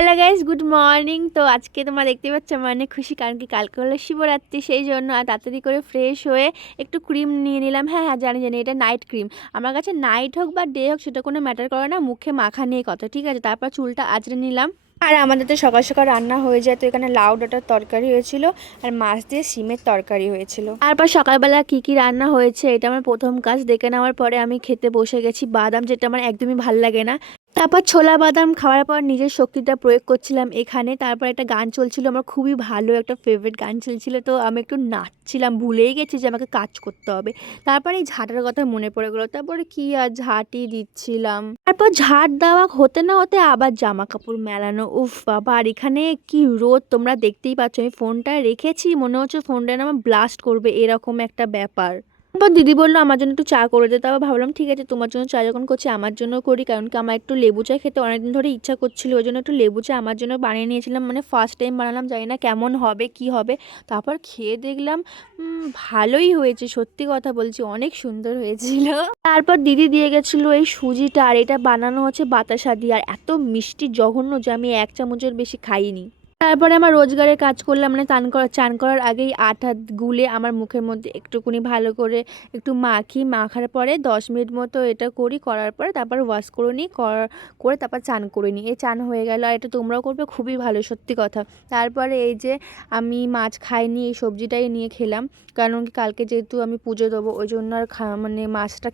Hello guys, good morning. তো আজকে তোমরা দেখতে পাচ্ছ আমি অনেক খুশি, কারণ কি কালকে হলো শিবরাত্রি, সেই জন্য আর তাড়াতাড়ি করে ফ্রেশ হয়ে একটু ক্রিম নিয়ে নিলাম। হ্যাঁ হ্যাঁ, জানি জানি এটা নাইট ক্রিম। আমার কাছে নাইট হোক বা ডে হোক সেটা কোনো ম্যাটার করে না, মুখে মাখা নিয়ে কথা, ঠিক আছে। তারপর চুলটা আঁচড়ে নিলাম। আর আমাদের তো সকাল সকাল রান্না হয়ে যায়, তো এখানে লাউ ডাঁটার তরকারি হয়েছিল আর মাছ দিয়ে সিমের তরকারি হয়েছিল। তারপর সকালবেলা কি কি রান্না হয়েছে এটা আমার প্রথম কাজ দেখে নেওয়ার পরে আমি খেতে বসে গেছি। বাদাম, যেটা আমার একদমই ভাল লাগে না, তারপর ছোলা বাদাম খাওয়ার পর নিজের শক্তিটা প্রয়োগ করছিলাম এখানে। তারপর একটা গান চলছিল, আমার খুবই ভালো একটা ফেভারিট গান চলছিল, তো আমি একটু নাচছিলাম, ভুলেই গেছি যে আমাকে কাজ করতে হবে। তারপরে এই ঝাঁটার কথা মনে পড়ে গেলো, তারপরে কি আর ঝাঁটি দিচ্ছিলাম। তারপর ঝাঁট দেওয়া হতে না হতে আবার জামা কাপড় মেলানো। উফ বাবা, আর এখানে কি রোদ তোমরা দেখতেই পাচ্ছ। আমি ফোনটা রেখেছি, মনে হচ্ছে ফোনটা না আমার ব্লাস্ট করবে, এরকম একটা ব্যাপার। তারপর দিদি বললো আমার জন্য একটু চা করে দে। তারপর ভাবলাম ঠিক আছে, তোমার জন্য চা যখন করছি আমার জন্য করি, কারণ কি আমার একটু লেবু চা খেতে অনেকদিন ধরে ইচ্ছা করছিল, ওই জন্য একটু লেবু চা আমার জন্য বানিয়ে নিয়েছিলাম। মানে ফার্স্ট টাইম বানালাম, জানি না কেমন হবে কি হবে। তারপর খেয়ে দেখলাম ভালোই হয়েছে, সত্যি কথা বলছি, অনেক সুন্দর হয়েছিল। তারপর দিদি দিয়ে গেছিলো এই সুজিটা, আর এটা বানানো হচ্ছে বাতাসা দিয়ে, আর এত মিষ্টি জঘন্য যে আমি এক চামচের বেশি খাইনি। তারপরে আমার রোজগারের কাজ করলাম, মানে চান করার আগেই আটা গুলে আমার মুখের মধ্যে একটুকুনি ভালো করে একটু মাখার পরে 10 মিনিট মতো এটা করার পরে তারপর ওয়াশ করে নিই, করে তারপর চান করে নিই। এই চান হয়ে গেল, আর এটা তোমরাও করবে, খুবই ভালো, সত্যি কথা। তারপরে এই যে আমি মাছ খাইনি, এই সবজিটাই নিয়ে খেলাম, কারণ কি কালকে যেহেতু আমি পুজো দেবো ওই জন্য আর মানে মাছটা